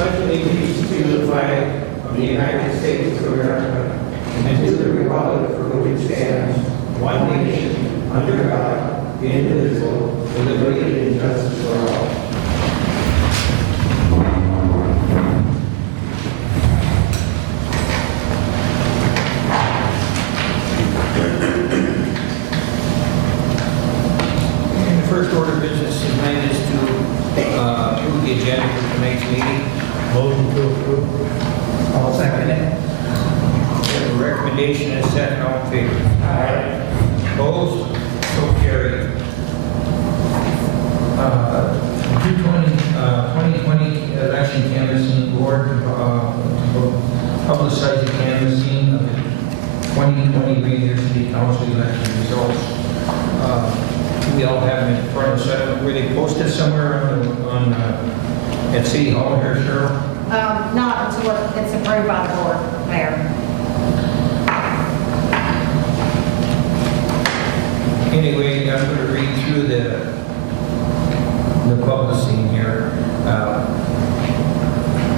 pledge allegiance to the flag of the United States of America and to the republic for which it stands, one nation, under God, indivisible, with liberty and justice for all. And the first order of business tonight is to approve the agenda for tonight's meeting. Motion to approve. I'll second it. We have a recommendation and a second. All in favor? Aye. Opposed? So carried. 2020 election canvassing board to publicize the canvassing of the 2020 Ranier City Council election results. We all have them in front of us. Were they posted somewhere on at City Hall here, Cheryl? Not until it's approved by the board, Mayor. Anyway, I'm going to read through the publishing here.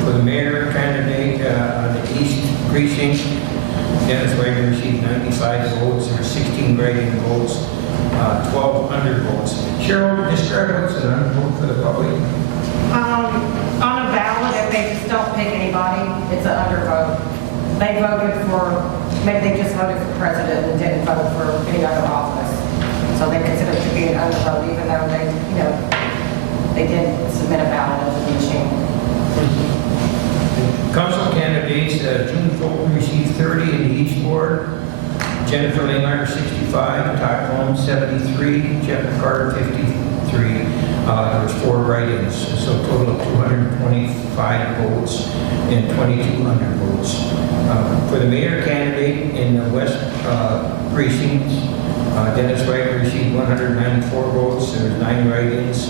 For the mayor candidate on the East Precinct, Dennis Wagner received 95 votes. There were 16 write-in votes, 1,200 votes. Cheryl, describe what's an unvote for the public. On a ballot, if they just don't pick anybody, it's an undervote. They voted for, maybe they just voted for president and didn't vote for any other office. So they consider it to be an undervote, even though they did submit a ballot into the machine. Council candidates, June Fulton received 30 in the East Ward, Jennifer Lehmeyer 65, Todd Holmes 73, Jeff Carter 53. There was 4 write-ins, so a total of 225 votes and 2,200 votes. For the mayor candidate in the West Precinct, Dennis Wagner received 194 votes. There was 9 write-ins,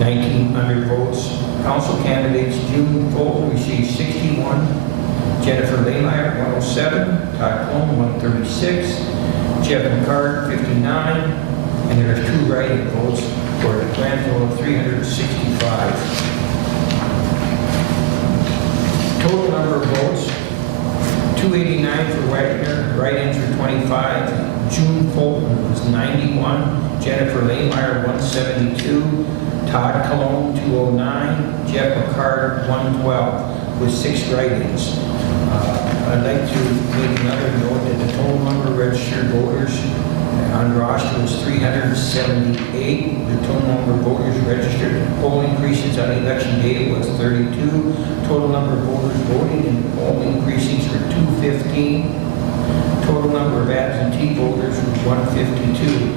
1,900 votes. Council candidates, June Fulton received 61, Jennifer Lehmeyer 107, Todd Holm 136, Jeff McCart 59, and there are 2 write-in votes for a grand total of 365. Total number of votes, 289 for Wagner, write-ins were 25, June Fulton was 91, Jennifer Lehmeyer 172, Todd Cologne 209, Jeff McCart 112, with 6 write-ins. I'd like to make another note that the total number of registered voters on the roster was 378. The total number of voters registered in polling precincts on election day was 32. Total number of voters voting in polling precincts were 215. Total number of absentee voters was 152.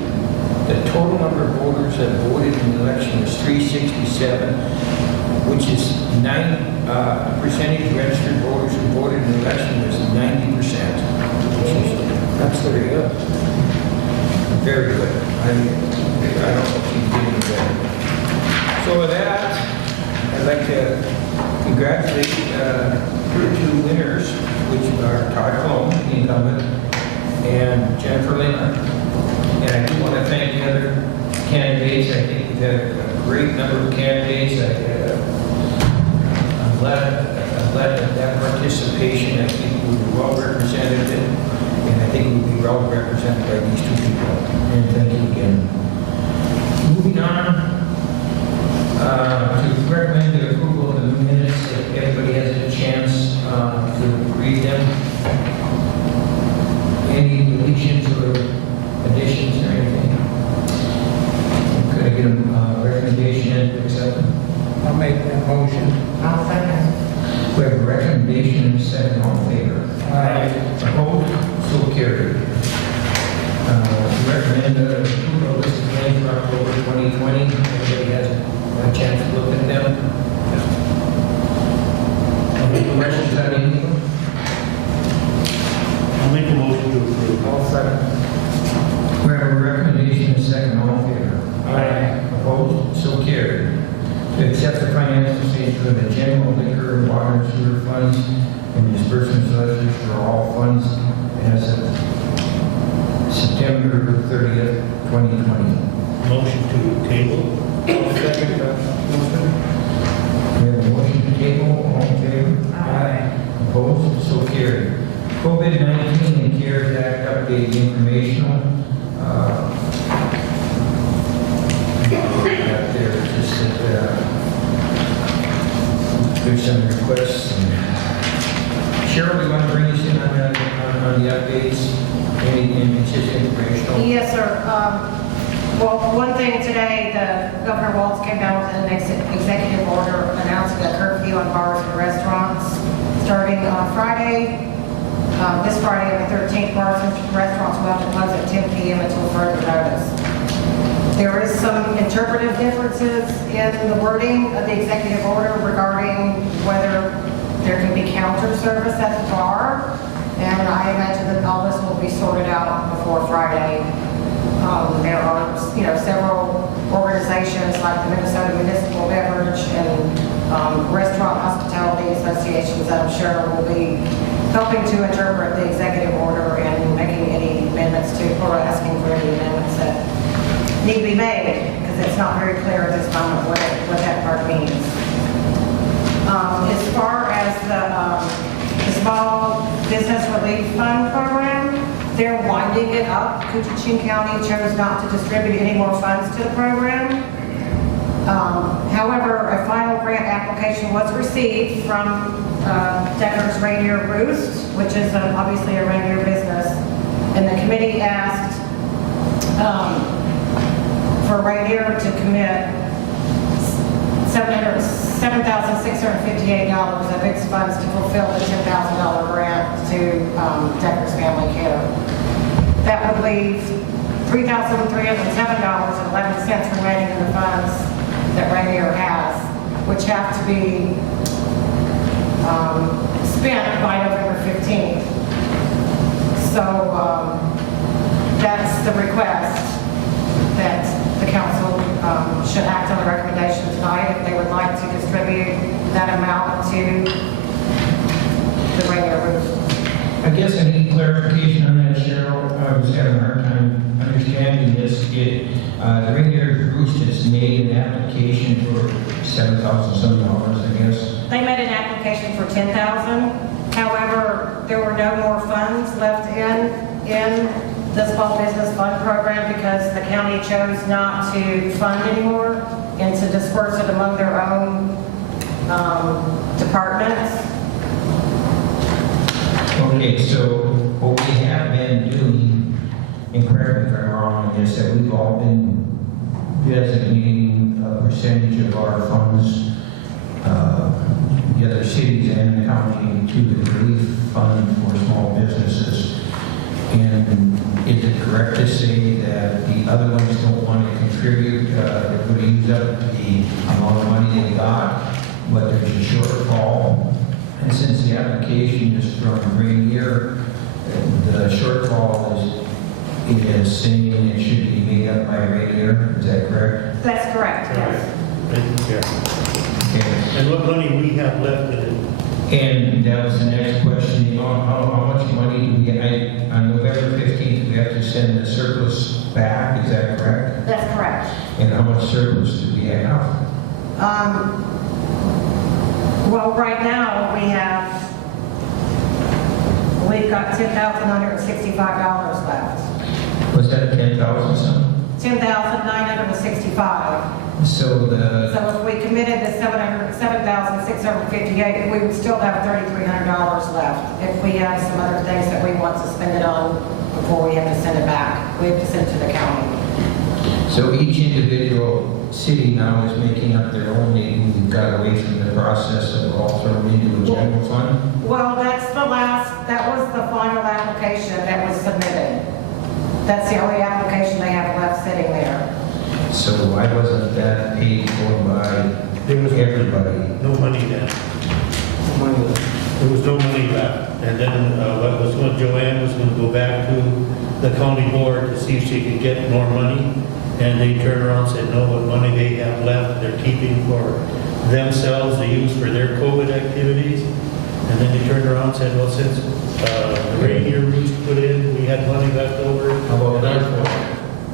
The total number of voters that voted in the election was 367, which is percentage of registered voters who voted in the election was 90%. That's very good. Very good. I don't know if you can do better. So with that, I'd like to congratulate the 2 winners, which are Todd Cologne, the incumbent, and Jennifer Lehmeyer. And I do want to thank the other candidates. I think we've had a great number of candidates. I'm glad that participation, I think we were well represented, and I think we will be well represented by these 2 people. And thank you again. Moving on to recommend the approval of the minutes. If everybody has a chance to read them. Any deletions or additions or anything? Could I get a recommendation and accept them? I'll make that motion. I'll second. We have a recommendation and a second. All in favor? Aye. Opposed? So carried. Recommend approval of list of claims for October 2020. Everybody has a chance to look at them. Any questions on any of them? I'll make a motion to approve. All second. We have a recommendation and a second. All in favor? Aye. Opposed? So carried. To accept the financial statements for the general liquor, water, and sewer funds, and disbursements ledgers for all funds as of September 30th, 2020. Motion to table. We have a motion to table. All in carried. COVID-19 and CARES Act update informational. Out there, just that there's some requests. Cheryl, you want to bring us in on the updates? Anything, it's just informational? Yes, sir. Well, one thing today, the Governor Walz came down with an executive order announcing a curfew on bars and restaurants starting on Friday. This Friday, on the 13th, bars and restaurants will have to close at 10 p.m. until further notice. There is some interpretive differences in the wording of the executive order regarding whether there can be counter service at the bar, and I imagine that all this will be sorted out before Friday. There are, several organizations like the Minnesota Municipal Beverage and Restaurant Hospitality Associations that I'm sure will be helping to interpret the executive order and making any amendments to, or asking for any amendments that need to be made, because it's not very clear at this moment what that part means. As far as the Small Business Relief Fund program, they're winding it up. Coochin County chose not to distribute any more funds to the program. However, a final grant application was received from Decker's Ranier Roost, which is obviously a Ranier business, and the committee asked for Ranier to commit $7,658 of its funds to fulfill the $10,000 grant to Decker's Family Care. That would leave $3,307.11 remaining in the funds that Ranier has, which have to be spent by November 15th. So that's the request, that the council should act on the recommendation tonight if they would like to distribute that amount to the Ranier Roost. I guess I need clarification on that, Cheryl. I was having a hard time understanding this. The Ranier Roost has made an application for $7,000 some, I guess. They made an application for $10,000. However, there were no more funds left in the Small Business Fund program because the county chose not to fund anymore and to disperse it among their own departments. Okay, so what we have been doing, and correct me if I'm wrong, is that we've all been designating a percentage of our funds, the other cities and the county, to the relief fund for small businesses. And is it correct to say that the other ones don't want to contribute, they're going to use up the amount of money they got, but there's a shortfall? And since the application is from Ranier, the shortfall is saying it should be made up by Ranier, is that correct? That's correct, yes. Yeah. Okay. And what money we have left in it? And that was the next question, how much money do we get? On November 15th, we have to send the surplus back, is that correct? That's correct. And how much surplus do we have? Well, right now we've got $10,965 left. Was that 10,000 something? $10,965. So So if we committed the $7,658, we would still have $3,300 left. If we have some other things that we want to spend it on before we have to send it back, we have to send it to the county. So each individual city now is making up their own, we've got away from the process of all thrown into a general fund? Well, that was the final application that was submitted. That's the only application they have left sitting there. So why wasn't that paid for by There was everybody? no money then. There was no money left. And then Joanne was going to go back to the county board to see if she could get more money. And they turned around and said, no, what money they have left, they're keeping for themselves to use for their COVID activities. And then they turned around and said, well, since the Ranier Roost put in, we had money left over. How about Norfolk?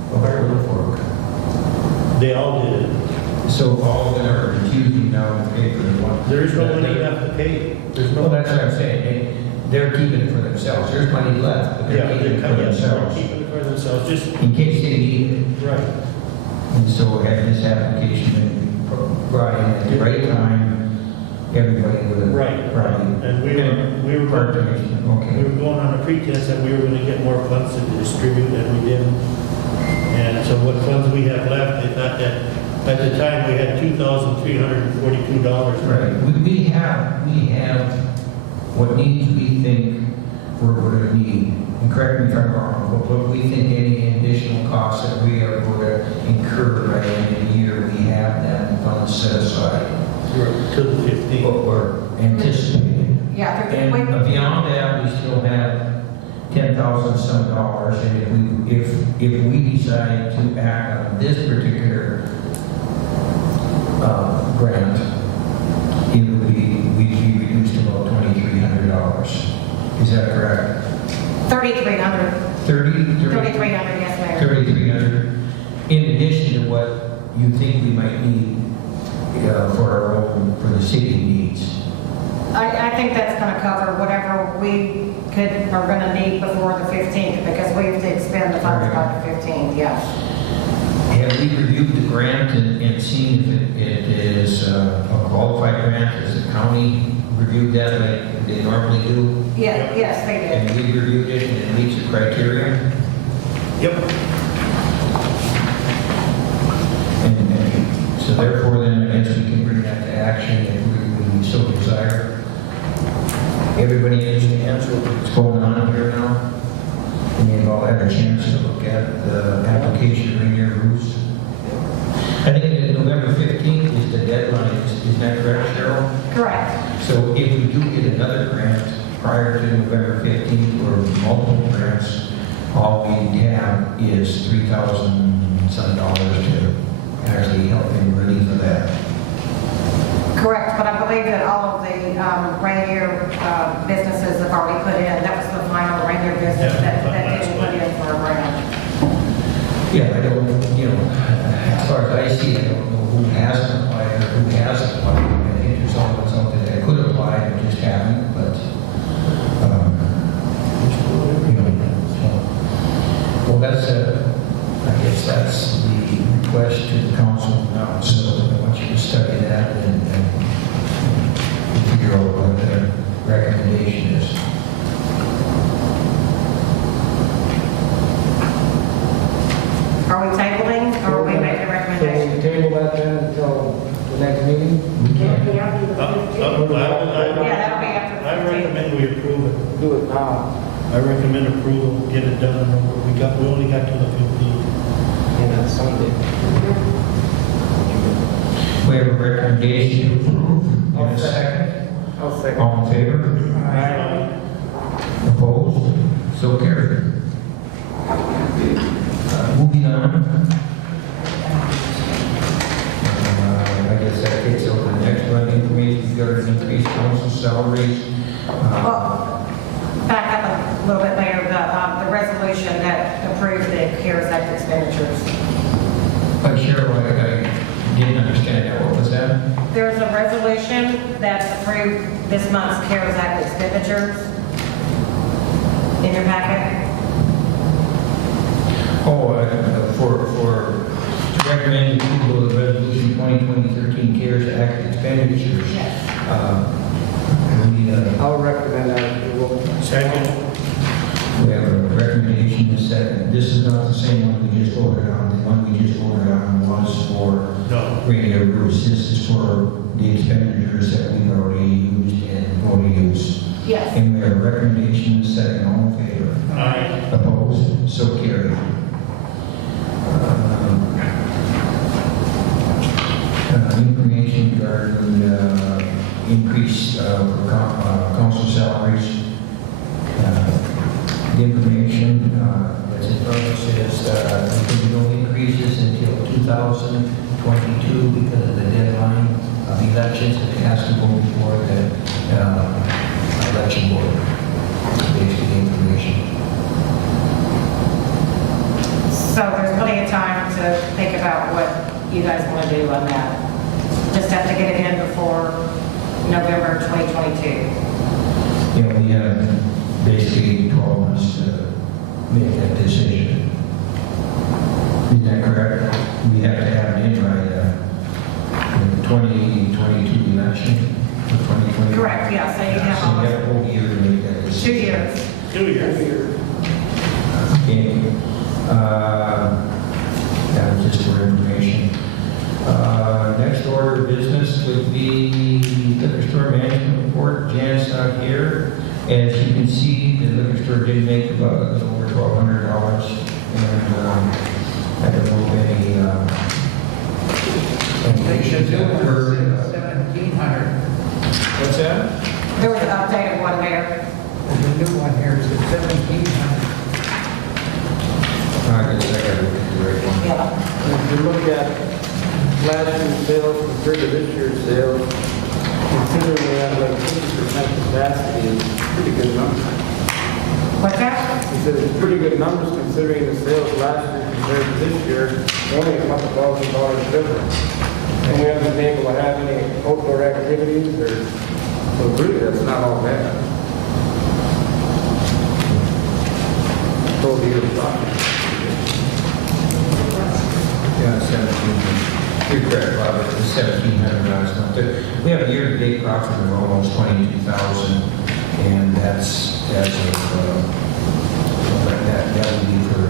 How about Norfolk? They all did it. So all of them are refusing now to pay for the one? There is no money left to pay. There's no. Well, that's what I'm saying. they're keeping it for themselves. There's money left, but Yeah, they're keeping it for they're themselves. keeping it for themselves, just, In case they need it. right. And so having this application been brought in at the right time, everybody would have. Right. Probably. And we were Okay. going on a pretense that we were gonna get more funds to distribute, and we didn't. And so what funds we have left, they thought that, at the time, we had $2,342. Right. We have what needs we think we're going to need. And correct me if I'm wrong, but we think any additional costs that we are going to incur by the end of the year, we have that funds set aside. To the 15th. What we're anticipating. Yeah, And beyond that, we still have $10,000 some dollars, and if we decide to act on this particular grant, it would we'd be reduced to about $2,300. Is that correct? 3,300. 3,300, yes, Mayor. 3,300. In addition to what you think we might need for our own, for the city needs. I think that's going to cover whatever we are going to need before the 15th, because we have to expend the funds by the 15th, yes. Have we reviewed the grant and seen if it is a qualified grant? Has the county reviewed that like they normally do? Yeah, yes, they did. And we reviewed it and it meets the criteria? Yep. And so therefore then I guess we can bring that to action if we so desire. Everybody understands what's going on here now? And they've all had a chance to look at the application Ranier roofs. I think that November 15th is the deadline, is that correct, Cheryl? Correct. So if we do get another grant prior to November 15th or multiple grants, all we have is $3,000 some to actually help in relief of that. Correct, but I believe that all of the Ranier businesses have already put in. That was the final Ranier business Yeah, that didn't put in for a grant. Yeah, I don't, as far as I see, I don't know who hasn't applied or who has applied. I think there's always something that could apply, but just haven't, but, well, I guess that's the request to the council now, so I want you to study that and figure out what the recommendation is. Are we tabling or are we making a So recommendation? we table that then until the next meeting? Yeah, that'll be I after the 15th. recommend we approve it. We'll do it now. I recommend approval, get it done, and over. We only got to the 15th. And that's Sunday. We have a recommendation to approve. In I'll a second. I'll second. All in favor? Opposed? So carried. Moving on. I guess that takes over the next one. Information regarding increased council salaries. Well, back up a little bit later, the resolution that approved the CARES Act expenditures. Cheryl, I didn't understand that. What was that? There's a resolution that approved this month's CARES Act expenditures in your packet. Oh, for to recommend approval of the resolution 2020-13 CARES Act expenditures. Yes. We need a I'll recommend that approval. Second. We have a recommendation in second. This is not the same one we just voted on. The one we just voted on was for No. radio roofs. This is for the expenditures that we've already used and going to use. Yes. And we have a recommendation in second. All in favor? Aye. Opposed? So carried. Information regarding increase of council salaries. The information that's in front of us is there no increases until 2022 because of the deadline of elections. It has to go before the election board. Basically, the information. So there's plenty of time to think about what you guys want to do on that. Just have to get it in before November 2022. You know, we have basically 12 months to make that decision. Is that correct? We have to have it in by the 2022 election, the 2020. Correct, yeah, so you So have we all have a whole year to make that 2 decision. years. 2 years. Okay. That was just for information. Next order of business would be liquor store management report. Jan's not here. As you can see, the liquor store did make about a little over $1,200. And I don't know if any issues that occurred. 1,700. What's that? There was an updated one there. The new one here is at 1,700. I guess I got to look at the right one. Yeah. If you look at last year's sales compared to this year's sales, considering we have like 50% capacity, it's pretty good numbers. What's that? He said it's pretty good numbers considering the sales last year compared to this year, only a couple $1,000 difference. And we haven't been able to have any outdoor activities or, so really that's not all bad. Total year profit. Yeah, 17. You're correct, Bob. It's $1,700 now. We have a year-to-date profit of almost 22,000, and that's as of that will be for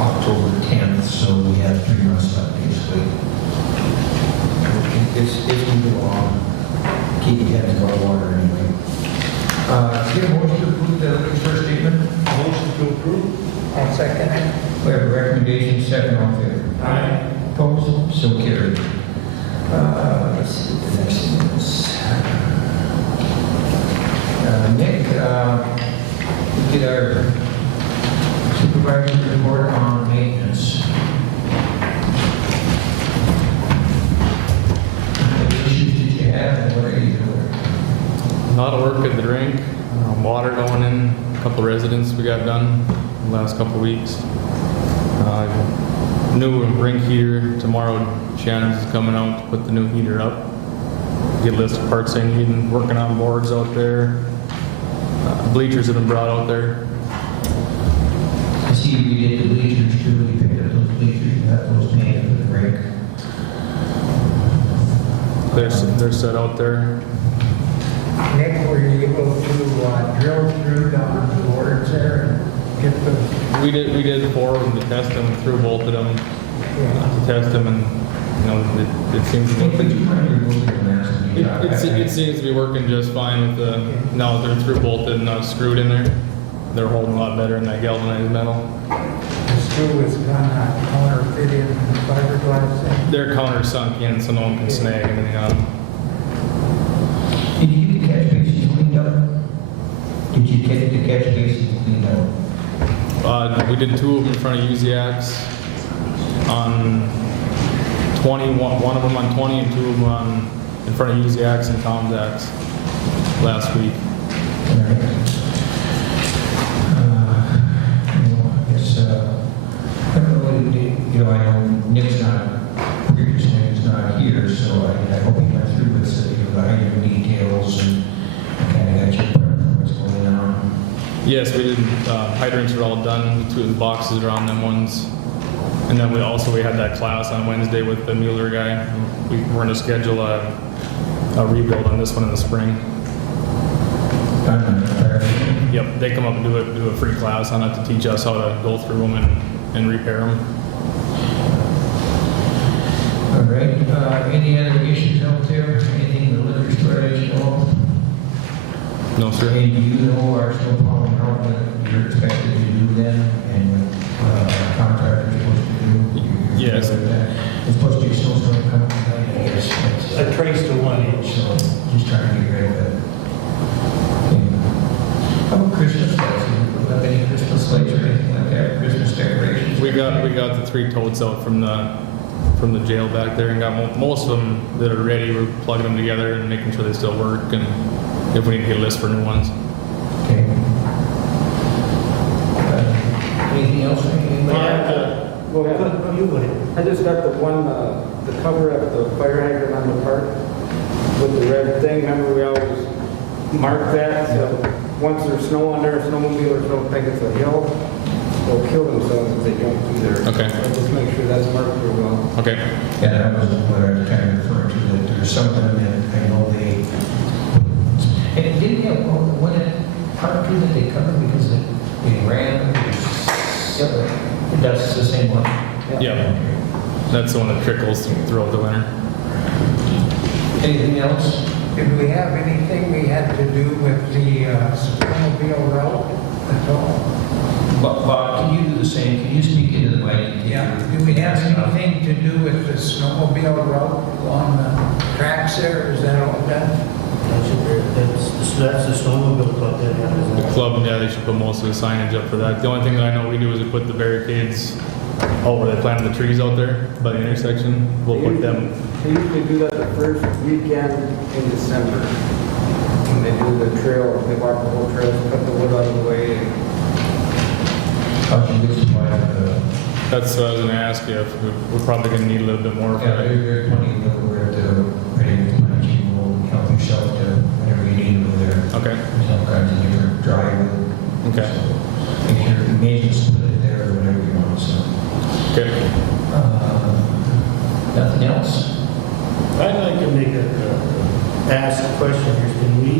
October 10th. So we have 3 months left, basically. It's moving along. Keep your head above water anyway. Get a motion to approve the liquor store statement. Motion to approve? I'll second it. We have a recommendation, second on favor. Aye. Opposed? So carried. Let's see what the next thing is. Nick, we get our supervisor's report on maintenance. What issues did you have and what are you doing? A lot of work at the rink, water going in, a couple residents we got done the last couple weeks. New rink heater, tomorrow Shannon's is coming out to put the new heater up. Get a list of parts they need and working on boards out there. Bleachers have been brought out there. I see we did the bleachers too. We picked up those bleachers and got those painted for the rink. They're set out there. Nick, were you able to drill through the boards there and get the, We did 4 of them to test them, through bolted them to test them, and you know it seems to What be. did you find your moving mass? It seems to be working just fine with the, now they're through bolted and not screwed in there. They're holding a lot better in that galvanized metal. the screw is gonna counterfeit in the fiberglass thing? They're counter sunk in so no one can snag anything on them. Did you get the catch basins cleaned up? Did you get the catch basins cleaned up? We did 2 of them in front of Uziak's on 20, one of them on 20 and 2 of them in front of Uziak's and Tom's Axe last week. All right. I guess, I don't know what you did, you know, I know Nick's not, previous Nick's not here, so I hope he went through with the item details and kind of got you prepped for what's going on. Yes, we did, hydrants are all done, the 2 of the boxes are on them ones. And then we had that class on Wednesday with the Mueller guy. We're going to schedule a rebuild on this one in the spring. Done on the fire. Yep, they come up and do a free class on it to teach us how to go through them and repair them. All right, any other issues out there? Anything in the liquor store that you know of? No, sir. And do you know our snowplow and how that you're expected to do then, and what contractor's supposed to do? Yes. It's supposed to be a snowstorm coming tonight, I guess. A trace to 1 inch. So, just trying to get rid of it. Okay. How about Christmas lights? Do you have any Christmas lights or anything like that, Christmas decorations? We got the 3 totes out from the jail back there and got most of them that are ready. We're plugging them together and making sure they still work, and if we need to get a list for new ones. Okay. Anything else? Go ahead. You go ahead. I just got the one, the cover of the fire hydrant on the park with the red thing. Remember, we always mark that, so once there's snow on there, snowmobilers don't think it's a hill, they'll kill themselves if they jump through there. Okay. So just make sure that's marked real well. Okay. Yeah, that was what I was kind of referring to, that there's some of them that I know they, and it didn't have, what, part two that they covered because they ran, that's the same one? Yeah. That's the one that trickles throughout the winter. Anything else? Did we have anything we had to do with the snowmobile route at all? Bob, can you do the same? Can you speak into the mic? Do we have anything to do with the snowmobile route along the tracks there? Is that all done? That's the snowmobile club that The has club, yeah, they should put most of the signage up for that. The only thing that I know we do is we put the barricades out where they planted the trees out there by the intersection. We'll put them, They usually do that the first weekend in December. When they do the trail, they walk the whole trail, cut the wood out of the way. How can we supply that's what I was gonna ask you, if we're probably gonna need a little bit more for yeah, that. there's plenty of we're at the ready to keep will help yourself to whenever you need over there. Okay, There's all kinds of different driveway. okay, So make sure you may just put it there or whatever you want, so. okay. Nothing else? I'd like to make ask a question here. Can we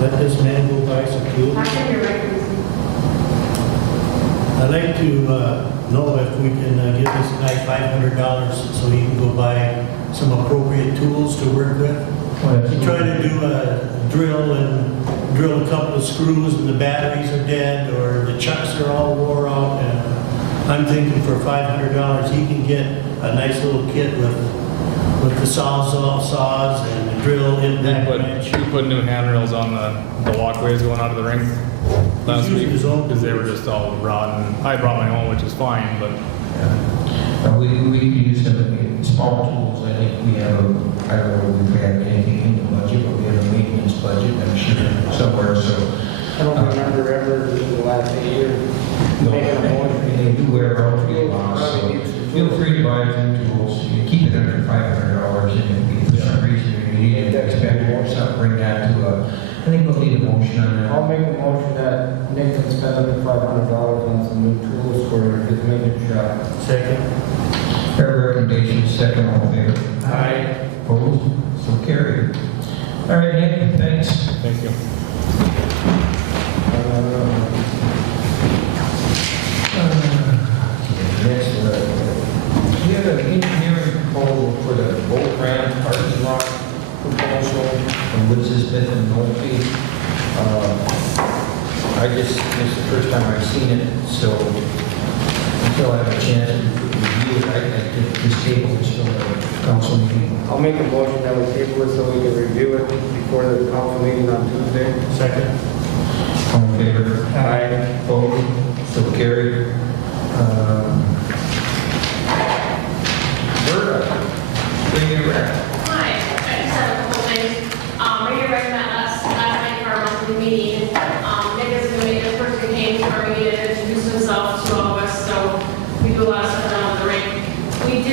let this man go buy some fuel? How can you recommend? I'd like to know if we can give this guy $500 so he can go buy some appropriate tools to work with. He tried to do a drill a couple of screws and the batteries are dead or the chucks are all wore out. And I'm thinking for $500 he can get a nice little kit with the saws and the drill impact wrench. We put new handrails on the walkways going out of the rink last He's week using his own because they were just all rotten. I brought my own, which is fine, but We could use some small tools. I think we have, I don't know if we have anything in the budget, but we have a maintenance budget, I'm sure, somewhere, so. I don't remember ever in the last 8 years. No, making a motion. and they do wear out pretty long, so feel free to buy some tools. You keep it under $500, and if for some reason you need to expend more, something, bring that to a, I think we'll need a motion on that. I'll make a motion that Nick can spend up to $500 on some new tools for his maintenance shop. Second. Fair recommendation, second, all in favor? Aye. Opposed? So carried. All right, Nick, thanks. thank you. Next, we have an engineering proposal for the boat ramp parking lot proposal from Woods Smith and Nolte. This is the first time I've seen it, so until I have a chance to review it, I think this table is still a council meeting. I'll make a motion that we table it so we can review it before the council meeting on Tuesday. Second. All in favor? Aye. Opposed? So carried. Berta, bring your rep. Hi, I just have a couple things. Ranier recommended us last night for our monthly meeting. Nick is going to be the person who came to our meeting and introduce himself to all of us, so we do a lot of stuff around the rink. We'd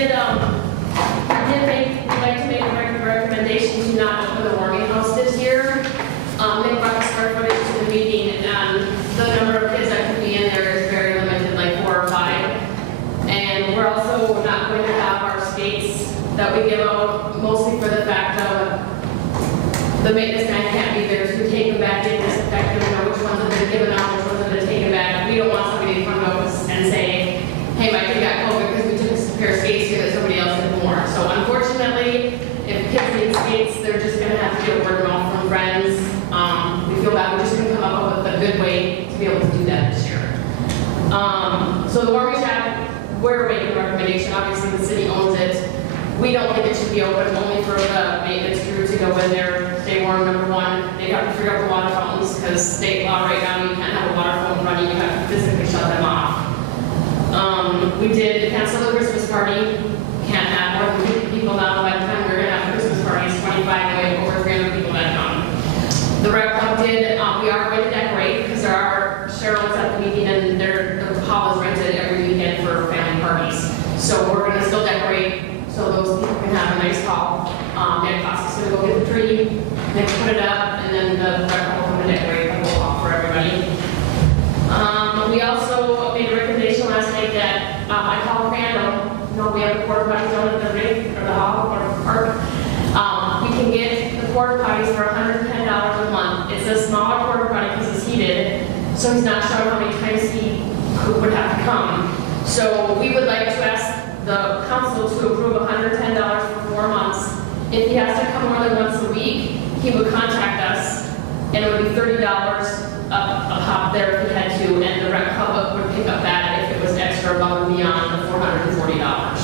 like to make a recommendation to not open the warming house this year. Nick brought the square footage to the meeting, and the number of kids that could be in there is very limited, like 4 or 5. And we're also not going to have our skates that we give out, mostly for the fact of the maintenance guy can't be there to take them back in, disinfect them, know which ones have been given out, which ones have been taken back. We don't want somebody to come to us and say, hey, Mike, you got COVID because we took a pair of skates here that somebody else had worn. So unfortunately, if kids need skates, they're just going to have to get word of mouth from friends. We feel bad, we're just going to come up with a good way to be able to do that this year. So the warming shack, we're making a recommendation. Obviously, the city owns it. We don't think it should be open only for the maintenance crew to go in there, stay warm, number one. They have to figure out the water fountains because state law right now, you can't have a water fountain running, you have to physically shut them off. We did cancel the Christmas party. Can't have more than 50 people now. By the time we're going to have a Christmas party, it's 25, and we have over 300 people that come. The rec club did, we are going to decorate because there are Cheryl's at the meeting and the hall is rented every weekend for family parties. So we're going to still decorate so those people can have a nice hall. Nick Costa's going to go get the tree. They put it up, and then the rec will come and decorate the whole hall for everybody. We also made a recommendation last night that I called Randall. You know, we have the porta potties down at the rink or the hall or park. We can get the porta potties for $110 a month. It's a smaller porta potty because it's heated, so he's not sure how many times he would have to come. So we would like to ask the council to approve $110 for 4 months. If he has to come more than once a week, he would contact us, and it would be $30 a pop there if he had to, and the rec public would pick up that if it was extra above and beyond the $440.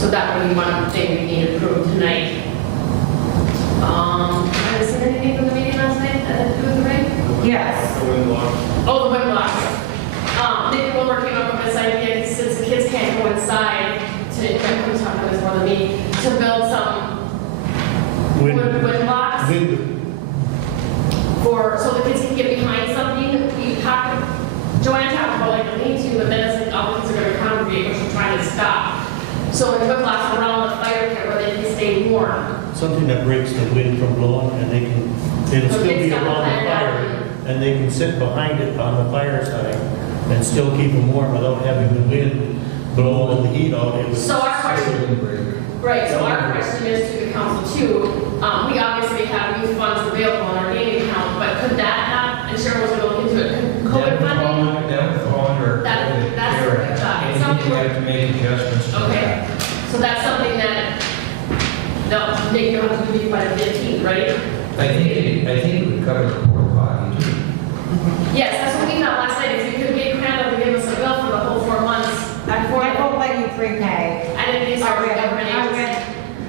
So that would be one thing we need approved tonight. Have you seen anything from the meeting last night that had to do with the ring? Yes. Oh, the wind blocks. Nick Wilmer came up with this idea, since the kids can't go inside, to, I'm talking about this more than me, to build some wind blocks for, so the kids can get behind something. We talked, Joanne talked about like the lean-to, but then it's like all the kids are going to congregate, which we're trying to stop. So the wind blocks around the fire pit where they can stay warm. Something that breaks the wind from blowing, and they can, it'll So still kids be got around the that fire, down. and they can sit behind it on the fire side and still keep them warm without having the wind blow all the heat out. It would- So our question, right, so our question is to the council too. We obviously have youth funds available in our gaming account, but could that not, and Cheryl was going to look into it, could COVID funding? That would fall under. That's what I thought. It's Anything you something- have to make adjustments to Okay, that. so that's something that, no, Nick, you'll have to do by the 15th, right? I think it would cover the porta potty too. Yes, that's what we thought last night, if you could get Crandall to give us a bill for the whole 4 months. They won't let you prepay. I didn't think so, government agency.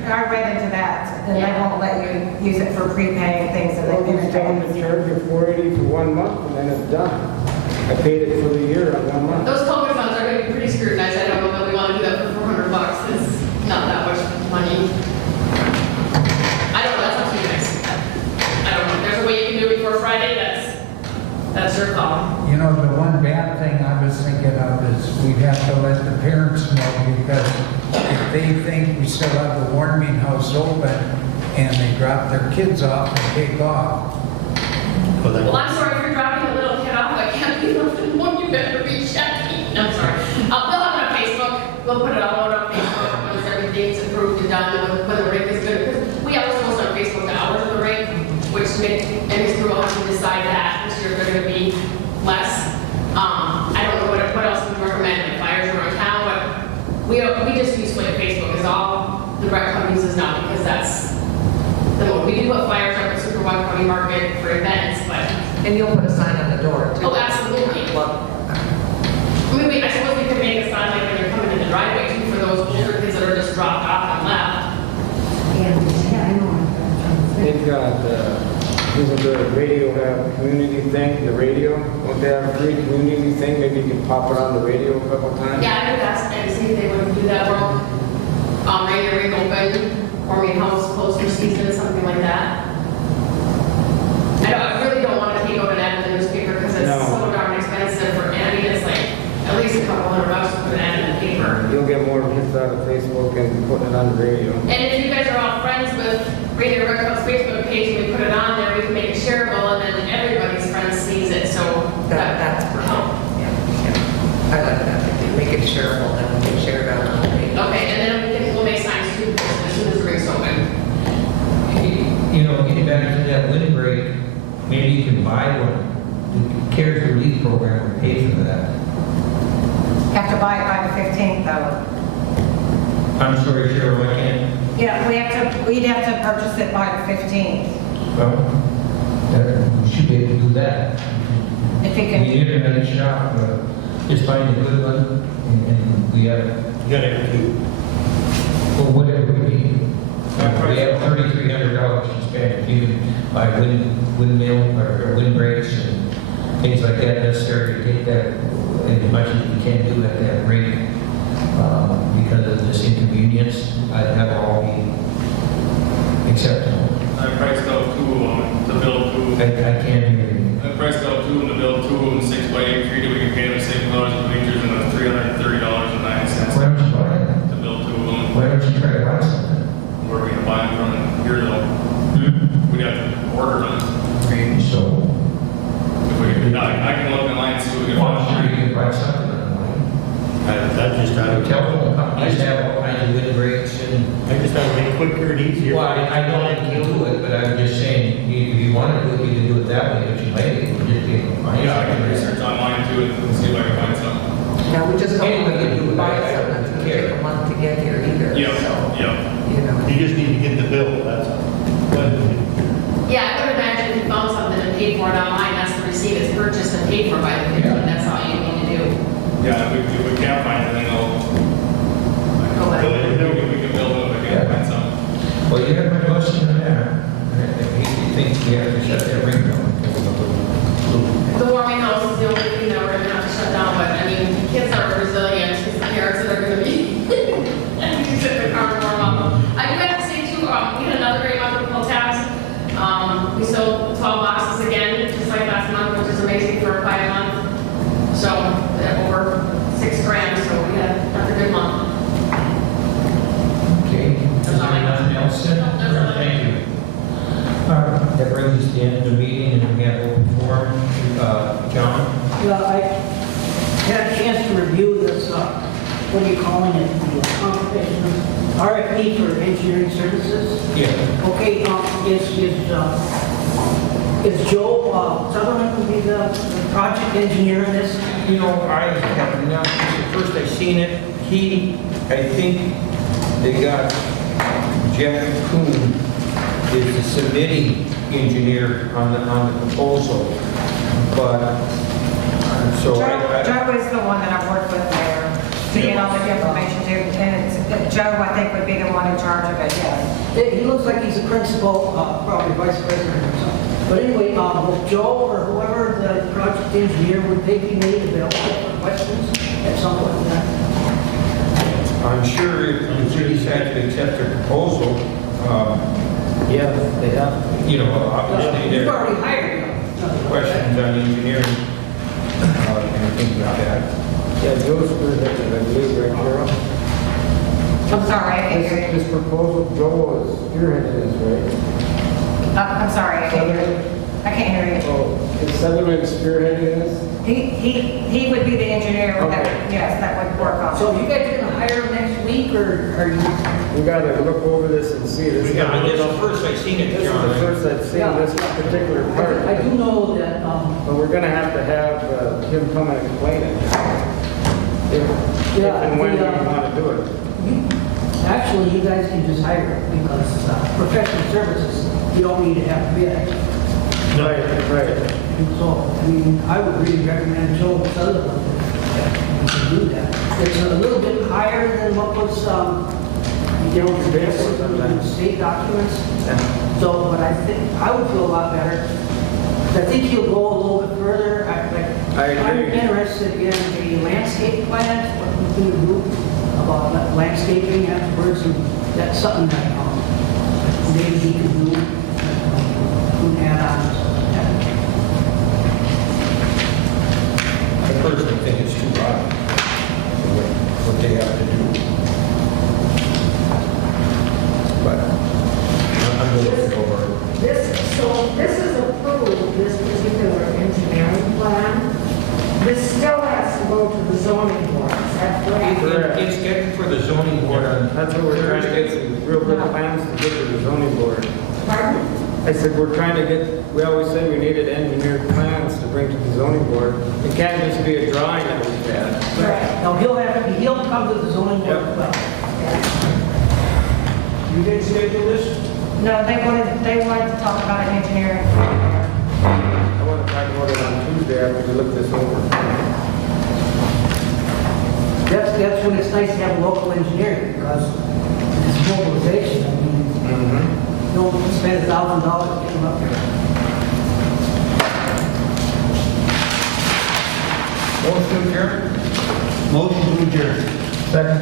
I read into that, and they Yeah. won't let you use it for prepaying things that Well, they just tell them to charge you $480 for 1 month, and then it's done. I paid it for the year on 1 month. Those COVID funds are going to be pretty scrutinized. I don't know that we want to do that for $400. It's not that much money. I don't know. That's up to you guys. I don't know. If there's a way you can do it before Friday, that's your call. You know, the one bad thing I was thinking of is we'd have to let the parents know, because if they think we still have the warming house open and they drop their kids off and take off, Well, I'm sorry if you're dropping a little kid off. I can't be nothing more. You better be checking. I'm sorry. We'll have it on Facebook. We'll put it all out on Facebook once everything's approved and done, when the rink is good. Because we always post on Facebook the hours of the rink, which Nick and his crew will have to decide that. This year they're going to be less. I don't know what else we recommend. Like fires around town, but we just use Facebook is all the rec companies is now, because that's the one. We do put fires up at Super One County Market for events, but And you'll put a sign on the door too. oh, absolutely. Well, I mean, I suppose we could make a sign like when you're coming in the driveway too for those older kids that are just dropped off and left. Yeah, I know. They've got, isn't the radio have a community thing, the radio? Won't they have a free community thing? Maybe you can pop it on the radio a couple times? Yeah, I would ask them to see if they would do that. Well, Ranier ring open, warming house closed for season, something like that. I really don't want to take out an ad in the newspaper because it's No. so darn expensive for, and I mean, it's like at least a couple $100 to put an ad in the paper. You'll get more hits out of Facebook and putting it on the radio. And if you guys are all friends with Ranier Rec Club's Facebook page, and we put it on there, we can make it shareable, and then everybody's friends sees it, so that's perfect. help. Yeah. I like that. If you make it shareable, then we can share it out on the page. Okay, and then we'll make signs too, as soon as the rink's open. You know, getting back to that windbreak, maybe you can buy one. The CARES relief program would pay for that. Have to buy it by the 15th though. I'm sorry, Cheryl, I can't. Yeah, we'd have to purchase it by the 15th. Well, we should be able to do that. If you The can, internet shop, just find a good one, and we have, You gotta have two. well, whatever we need. We have $3,300 to spend. You can buy windmill or windbreaks and things like that necessary to get that as much as we can do at that rate. Because of this inconvenience, I'd have it all be acceptable. I priced out 2 of them to build 2. I can't hear you. I priced out 2 of them to build 2 of them 6x8 treated. We can pay them $6 a meters and then $330.09 Why don't you buy it? to build 2 of them. Why don't you try to buy something? Where are we gonna buy them from? Here though, we'd have to order on it. Maybe so. If we, I can look online and see what we can Well, I'm sure find. you can buy something online. I just thought it would Telephone companies have all kinds of wind breaks and, I just thought it would be quicker and easier. well, I know I can do it, but I'm just saying, if you want to do it, you can do it that way, but you might be able to just be able to find Yeah, I can something. research online too and see if I can find something. Now, we just don't Anyway, want you do to it. buy I something don't that's going to care. take a month to get here either, Yep, so, yep. you know. You just need to get the bill, that's all. But Yeah, I would imagine if you found something and paid for it online, that's the receipt is purchased and paid for by the victim, that's all you need to do. Yeah, if we can't find anything, I'll, Go back. we can build it if I can't find something. Well, you have my blessing on that. He thinks we have to shut that ring down. The warming house is the only thing that we're gonna have to shut down, but I mean, kids are resilient, it's the parents that are gonna be, and you sit in the car and warm up. I do have to say too, we had another great month with pull tabs. We sold 12 boxes again, just like last month, which is amazing for a quiet month. So, over $6,000, so we had another good month. Okay, is there anything else said? No, there's nothing. Thank you. That brings us to the end of the meeting, and we have open forum. John? Yeah, I had a chance to review this, what are you calling it, the competition, RFP for engineering services. Yeah. Okay, is Joe Sutherland will be the project engineer in this? You know, I have not, first I seen it, I think they got Jeff Kuhn is the submitting engineer on the proposal, but, so Joe is the one that I've worked with there to get all the information to, and Joe, I think, would be the one in charge of it, yes. He looks like he's a principal, probably vice president or something. But anyway, will Joe or whoever the project engineer, would they be made available for questions at some point in time? I'm sure if we decide to accept their proposal, Yeah, they have. you know, obviously You've there already hired him. questions on engineering, and things like that. Yeah, Joe's spearheaded, I believe, right, Carol? I'm sorry, I can't hear you. This proposal, Joe is spearheaded this, right? I'm sorry, I can't hear you. I can't hear you. Oh, is Sutherland spearheading this? He would be the engineer that, Okay. yes, that would work on. So you guys gonna hire him next week, or are you? We gotta look over this and see. This is Yeah, I guess the the first I seen it, this is John. the first I've seen this particular part. I do know that, But we're gonna have to have him come and explain it. If and when we wanna do it. actually, you guys can just hire him, because professional services, you don't need to have a bid. Right, right. And so, I mean, I would really recommend Joe Sutherland if you can do that. It's a little bit higher than what was, the state documents. So, but I think, I would feel a lot better. I think he'll go a little bit further. I agree. I'm interested in the landscape plans, what we can do about landscaping afterwards, and that's something that maybe he can do, add on. I personally think it's too high for what they have to do. But I'm going to look over. This is approved, this particular engineering plan. This still has to go to the zoning board, is that correct? Correct. It's getting for the zoning board on. That's what we're trying to get some real good plans to get to the zoning board. Pardon? I said, we're trying to get, we always said we needed engineered plans to bring to the zoning board. It can't just be a drawing that we had. Right. Now, he'll come to the zoning board as well. You didn't schedule this? No, they wanted to talk about it engineering. I want to talk about it on Tuesday after we look this over. That's when it's nice to have a local engineer, because it's mobilization. I mean, you don't spend $1,000 to get them up here. Motion to adjourn? motion to adjourn. Second.